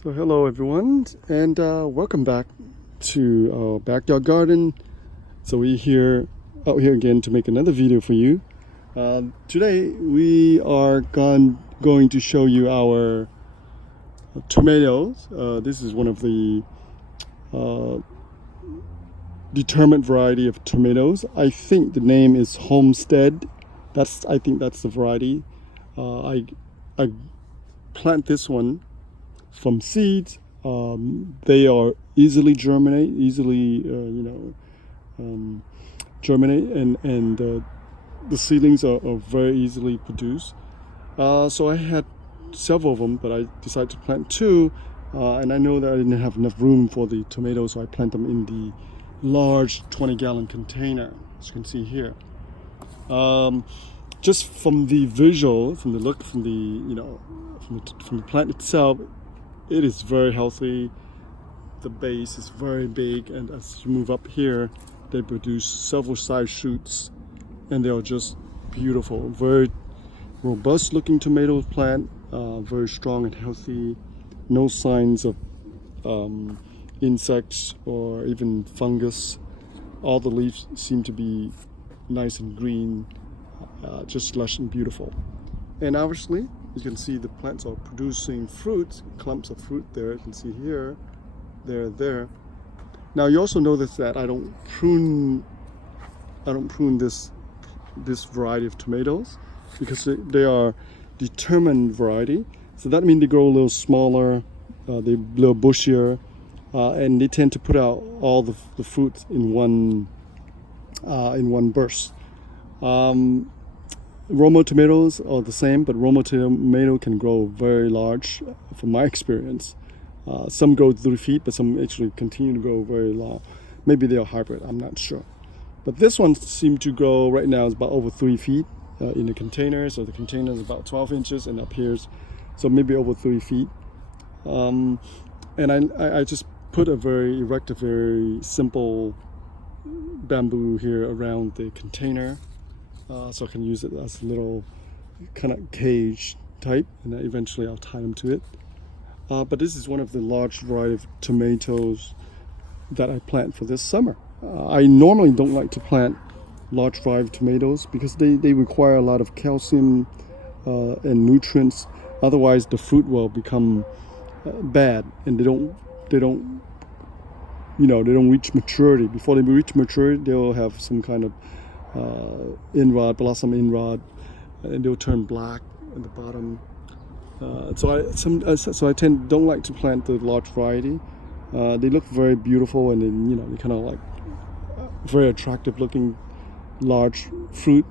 So hello everyone, and welcome back to our backyard garden. So we're here out here again to make another video for you. Today we are going to show you our tomatoes. This is one of the determined variety of tomatoes. I think the name is Homestead. I think that's the variety. I plant this one from seeds. They are easily germinate, germinate, and the seedlings are very easily produced. So I had several of them, but I decided to plant two, and I know that I didn't have enough room for the tomatoes, so I plant them in the large 20-gallon container, as you can see here. Just from the visual, from the look, from the plant itself, it is very healthy. The base is very big, and as you move up here, they produce several side shoots, and they are just beautiful. Very robust looking tomato plant, very strong and healthy. No signs of insects or even fungus. All the leaves seem to be nice and green, just lush and beautiful. And obviously, you can see the plants are producing fruit, clumps of fruit there. You can see here, there. Now you also notice that I don't prune this variety of tomatoes because they are determined variety. So that means they grow a little smaller, they're a little bushier, and they tend to put out all the fruit in one burst. Roma tomatoes are the same, but Roma tomato can grow very large, from my experience. Some grow 3 feet, but some actually continue to grow very long. Maybe they are hybrid, I'm not sure. But this one seems to grow right now is about over 3 feet in the container. So the container is about 12 inches and up here, so maybe over 3 feet. And I just erect a very simple bamboo here around the container. So I can use it as a little kind of cage type, and then eventually I'll tie them to it. But this is one of the large variety of tomatoes that I plant for this summer. I normally don't like to plant large variety of tomatoes because they require a lot of calcium and nutrients. Otherwise, the fruit will become bad, and they don't reach maturity. Before they reach maturity, they'll have some kind of blossom inrod, and they'll turn black at the bottom. So I don't like to plant the large variety. They look very beautiful, and then they kind of like very attractive looking large fruit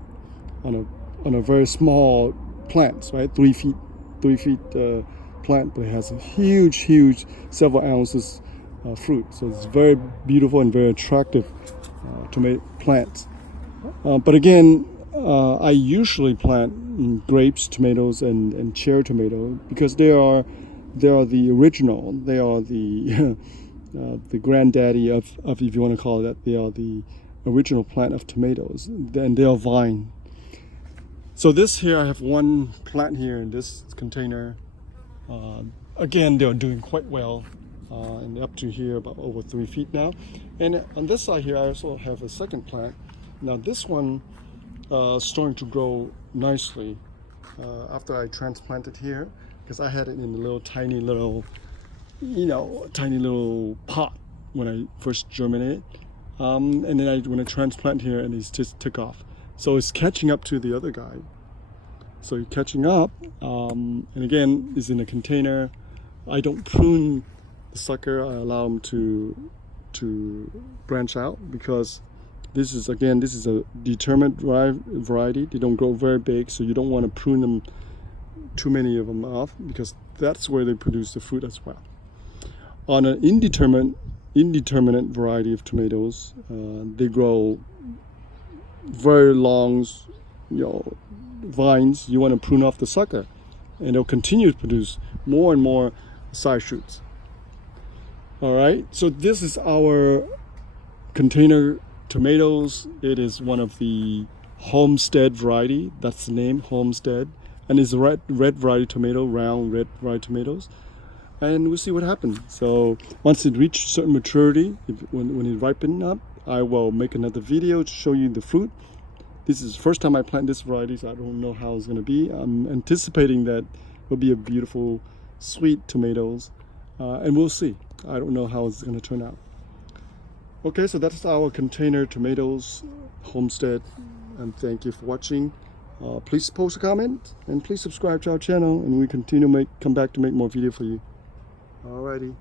on a very small plant, right? 3 feet plant, but it has a huge several ounces fruit. So it's very beautiful and very attractive tomato plants. But again, I usually plant grapes, tomatoes, and cherry tomato because they are the original. They are the the granddaddy of, if you want to call it that. They are the original plant of tomatoes, and they are vine. So this here, I have one plant here in this container. Again, they are doing quite well, and up to here about over 3 feet now. And on this side here, I also have a second plant. Now this one starting to grow nicely after I transplanted here, because I had it in a little tiny little pot when I first germinated, and then when I transplant here, and it just took off. So it's catching up to the other guy. So it's catching up, and again, it's in a container. I don't prune the sucker. I allow them to branch out because this is a determined variety. They don't grow very big, so you don't want to prune them, too many of them off, because that's where they produce the fruit as well. On an indeterminate variety of tomatoes, they grow very long, vines. You want to prune off the sucker, and they'll continue to produce more and more side shoots. All right, so this is our container tomatoes. It is one of the Homestead variety. That's the name, Homestead, and it's a red variety tomato, round red variety tomatoes. and we'll see what happens. So once it reaches certain maturity, when it ripens up, I will make another video to show you the fruit. This is the first time I plant this variety, so I don't know how it's going to be. I'm anticipating that it'll be a beautiful, sweet tomatoes, and we'll see. I don't know how it's going to turn out. Okay, so that's our container tomatoes, Homestead, and thank you for watching. Please post a comment and please subscribe to our channel, and we continue come back to make more video for you. Alrighty.